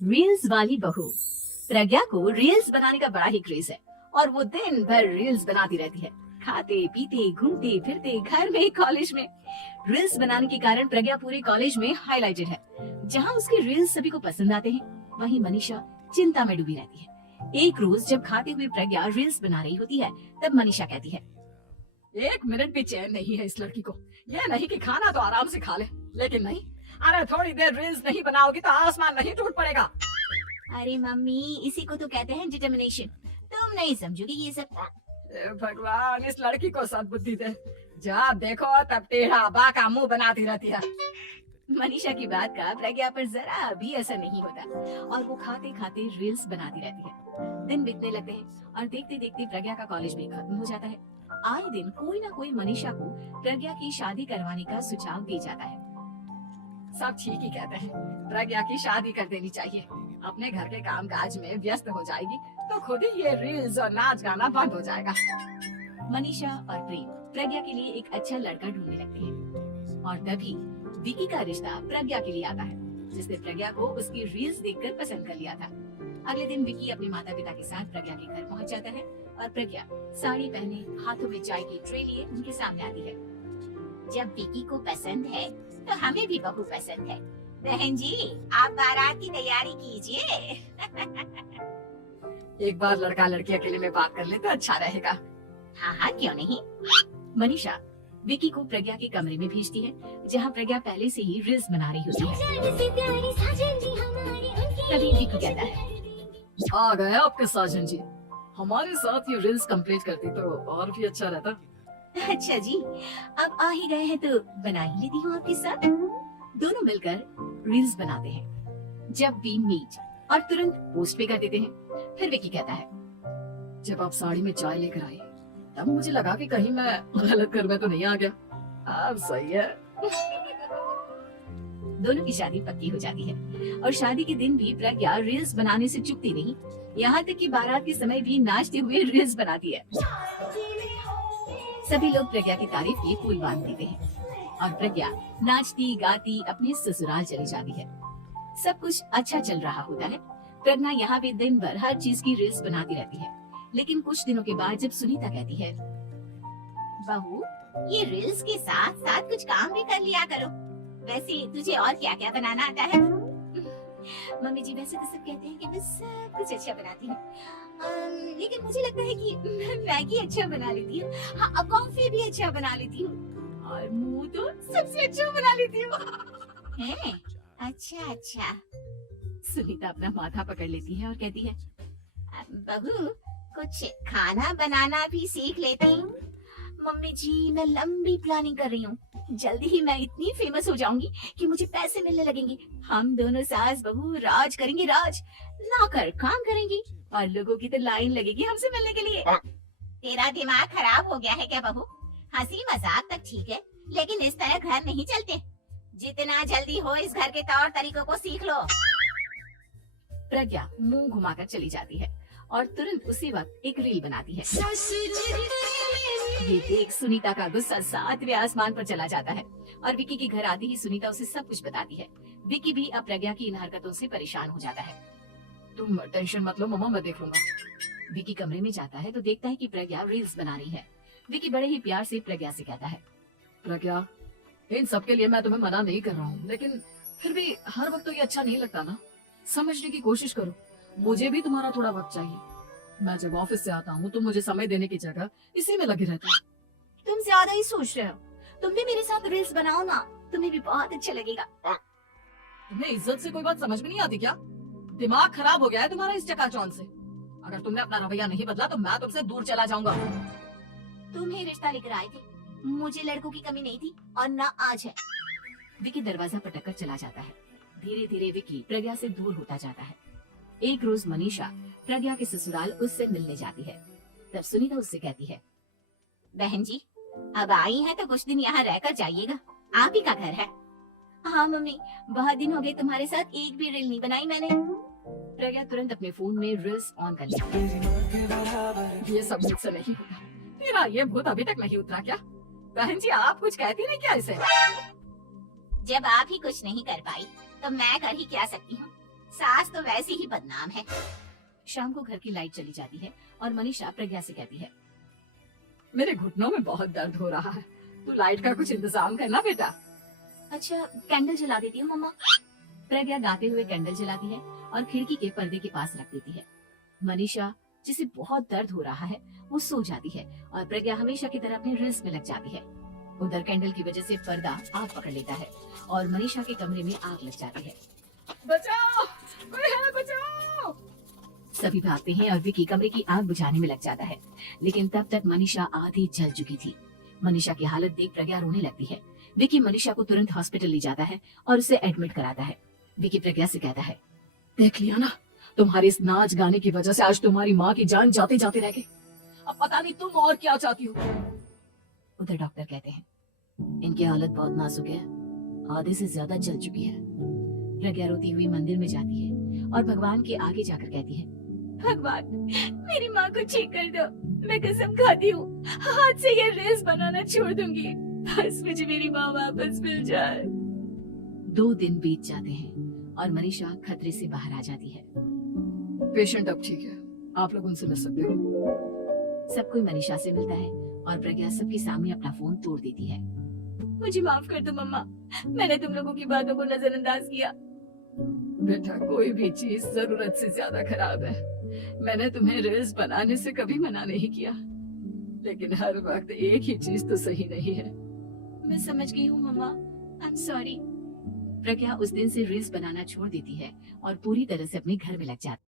Reels वाली बहू। प्रज्ञा को रील्स बनाने का बड़ा ही क्रेज है और वो दिन भर रील्स बनाती रहती है। खाते पीते घूमते फिरते घर में कॉलेज में रील्स बनाने के कारण प्रज्ञा पूरे कॉलेज में हाईलाइटेड है। जहाँ उसके रील्स सभी को पसंद आते हैं, वहीं मनीषा चिंता में डूबी रहती है। एक रोज जब खाते हुए प्रज्ञा रील्स बना रही होती है, तब मनीषा कहती है, एक मिनट भी चैन नहीं है इस लड़की को। यह नहीं कि खाना तो आराम से खा ले, लेकिन नहीं, अरे थोड़ी देर रील्स नहीं बनाओगी तो आसमान नहीं टूट पड़ेगा। अरे मम्मी, इसी को तो कहते हैं डिटर्मिनेशन। तुम नहीं समझोगी ये सब। भगवान, इस लड़की को सद्बुद्धि दे। जब देखो तब टेढ़ा बाका मुंह बनाती रहती है। मनीषा की बात का प्रज्ञा पर जरा भी असर नहीं होता और वो खाते खाते रील्स बनाती रहती है। दिन बीतने लगते हैं और देखते देखते प्रज्ञा का कॉलेज भी खत्म हो जाता है। आए दिन कोई ना कोई मनीषा को प्रज्ञा की शादी करवाने का सुझाव दे जाता है। सब ठीक ही कहते हैं, प्रज्ञा की शादी कर देनी चाहिए। अपने घर के काम काज में व्यस्त हो जाएगी तो खुद ही ये रील्स और नाच गाना बंद हो जाएगा। मनीषा और प्रेम प्रज्ञा के लिए एक अच्छा लड़का ढूंढने लगते हैं और तभी विकी का रिश्ता प्रज्ञा के लिए आता है, जिसने प्रज्ञा को उसकी रील्स देखकर पसंद कर लिया था। अगले दिन विकी अपने माता पिता के साथ प्रज्ञा के घर पहुंच जाता है और प्रज्ञा साड़ी पहने हाथों में चाय की ट्रे लिए उनके सामने आती है। जब विकी को पसंद है तो हमें भी बहू पसंद है। बहन जी, आप बारात की तैयारी कीजिए। एक बार लड़का लड़की अकेले में बात कर ले तो अच्छा रहेगा। हाँ हाँ, क्यों नहीं। मनीषा विकी को प्रज्ञा के कमरे में भेजती है, जहाँ प्रज्ञा पहले से ही रील्स बना रही होती है। तभी विकी कहता है, आ गए आपके साजन जी। हमारे साथ ये रील्स कंप्लीट करती तो और भी अच्छा रहता। अच्छा जी, अब आ ही गए हैं तो बना ही लेती हूँ आपके साथ। दोनों मिलकर रील्स बनाते हैं। जब वी मीट और तुरंत पोस्ट पे कर देते हैं। फिर विकी कहता है, जब आप साड़ी में चाय लेकर आई तब मुझे लगा कि कहीं मैं गलत घर में तो नहीं आ गया। अब सही है। दोनों की शादी पक्की हो जाती है और शादी के दिन भी प्रज्ञा रील्स बनाने से चूकती नहीं। यहाँ तक कि बारात के समय भी नाचते हुए रील्स बनाती है। सभी लोग प्रज्ञा की तारीफ के पुल बांध देते हैं और प्रज्ञा नाचती गाती अपने ससुराल चली जाती है। सब कुछ अच्छा चल रहा होता है। प्रज्ञा यहाँ पे दिन भर हर चीज की रील्स बनाती रहती है। लेकिन कुछ दिनों के बाद जब सुनीता कहती है, बहू, ये रील्स के साथ साथ कुछ काम भी कर लिया करो। वैसे तुझे और क्या क्या बनाना आता है? मम्मी जी, वैसे तो सब कहते हैं कि मैं सब कुछ अच्छा बनाती हूँ, लेकिन मुझे लगता है कि मैं मैगी अच्छा बना लेती हूँ। हाँ, कॉफी भी अच्छा बना लेती हूँ और मुंह तो सबसे अच्छा बना लेती हूँ। अच्छा। सुनीता अपना माथा पकड़ लेती है और कहती है, बहू, कुछ खाना बनाना भी सीख लेती हूँ। मम्मी जी, मैं लंबी प्लानिंग कर रही हूँ। जल्दी ही मैं इतनी फेमस हो जाऊंगी कि मुझे पैसे मिलने लगेंगे। हम दोनों सास बहू राज करेंगे, राज। नौकर काम करेंगी और लोगों की तो लाइन लगेगी हमसे मिलने के लिए। तेरा दिमाग खराब हो गया है क्या बहू? हंसी मजाक तक ठीक है, लेकिन इस तरह घर नहीं चलते। जितना जल्दी हो इस घर के तौर तरीकों को सीख लो। प्रज्ञा मुंह घुमाकर चली जाती है और तुरंत उसी वक्त एक रील बनाती है। ये देख सुनीता का गुस्सा 7वें आसमान पर चला जाता है और विकी के घर आते ही सुनीता उसे सब कुछ बताती है। विकी भी अब प्रज्ञा की इन हरकतों से परेशान हो जाता है। तुम टेंशन मत लो मम्मा, मैं देख लूंगा। विकी कमरे में जाता है तो देखता है कि प्रज्ञा रील्स बना रही है। विकी बड़े ही प्यार से प्रज्ञा से कहता है, प्रज्ञा, इन सब के लिए मैं तुम्हें मना नहीं कर रहा हूँ, लेकिन फिर भी हर वक्त तो ये अच्छा नहीं लगता ना। समझने की कोशिश करो, मुझे भी तुम्हारा थोड़ा वक्त चाहिए। मैं जब ऑफिस से आता हूँ तो मुझे समय देने की जगह इसी में लगे रहते हैं। तुम ज्यादा ही सोच रहे हो। तुम भी मेरे साथ रील्स बनाओ ना, तुम्हें भी बहुत अच्छा लगेगा। तुम्हें इज्जत से कोई बात समझ में नहीं आती क्या? दिमाग खराब हो गया है तुम्हारा इस चकाचौंध से। अगर तुमने अपना रवैया नहीं बदला तो मैं तुमसे दूर चला जाऊंगा। तुम्हें रिश्ता लेकर आए थे, मुझे लड़कों की कमी नहीं थी और ना आज है। विकी दरवाजा पटक कर चला जाता है। धीरे धीरे विकी प्रज्ञा से दूर होता जाता है। एक रोज मनीषा प्रज्ञा के ससुराल उससे मिलने जाती है। तब सुनीता उससे कहती है, बहन जी, अब आई है तो कुछ दिन यहाँ रहकर जाइएगा। आप ही का घर है। हाँ मम्मी, बहुत दिन हो गए तुम्हारे साथ एक भी रील नहीं बनाई मैंने। प्रज्ञा तुरंत अपने फोन में रील्स ऑन कर लेती है। ये सब मुझसे नहीं होगा। तेरा ये भूत अभी तक नहीं उतरा क्या? बहन जी, आप कुछ कहती नहीं क्या इसे? जब आप ही कुछ नहीं कर पाई तो मैं कर ही क्या सकती हूँ। सास तो तो वैसे ही बदनाम है। शाम को घर की लाइट चली जाती है और मनीषा प्रज्ञा से कहती है, मेरे घुटनों में बहुत दर्द हो रहा है, तू लाइट का कुछ इंतजाम करना बेटा। अच्छा कैंडल जला देती हूँ मम्मा। प्रज्ञा गाते हुए कैंडल जलाती है और खिड़की के पर्दे के पास रख देती है। मनीषा जिसे बहुत दर्द हो रहा है वो सो जाती है और प्रज्ञा हमेशा की तरह अपने रील्स में लग जाती है। उधर कैंडल की वजह से पर्दा आग पकड़ लेता है और मनीषा के कमरे में आग लग जाती है। बचाओ, कोई है, बचाओ। सभी भागते हैं और विकी कमरे की आग बुझाने में लग जाता है, लेकिन तब तक मनीषा आधी जल चुकी थी। मनीषा की हालत देख प्रज्ञा रोने लगती है। विकी मनीषा को तुरंत हॉस्पिटल ले जाता है और उसे एडमिट कराता है। विकी प्रज्ञा से कहता है, देख लिया ना, तुम्हारे इस नाच गाने की वजह से आज तुम्हारी माँ की जान जाते जाते रह गई। अब पता नहीं तुम और क्या चाहती हो। उधर डॉक्टर कहते हैं, इनकी हालत बहुत नाजुक है, आधे से ज्यादा जल चुकी है। प्रज्ञा रोती हुई मंदिर में जाती है और भगवान के आगे जाकर कहती है, भगवान मेरी माँ को ठीक कर दो, मैं कसम खाती हूँ हाथ से ये रील्स बनाना छोड़ दूंगी, बस मुझे मेरी माँ वापस मिल जाए। 2 दिन बीत जाते हैं और मनीषा खतरे से बाहर आ जाती है। पेशेंट अब ठीक है, आप लोग उनसे मिल सकते हो। सब कोई मनीषा से मिलता है और प्रज्ञा सबके सामने अपना फोन तोड़ देती है। मुझे माफ कर दो मम्मा, मैंने तुम लोगों की बातों को नजरअंदाज किया। बेटा कोई भी चीज जरूरत से ज्यादा खराब है। मैंने तुम्हें रील्स बनाने से कभी मना नहीं किया, लेकिन हर वक्त एक ही चीज तो सही नहीं है। मैं समझ गई हूँ मम्मा, आई एम सॉरी। प्रज्ञा उस दिन से रील्स बनाना छोड़ देती है और पूरी तरह से अपने घर में लग जाती है।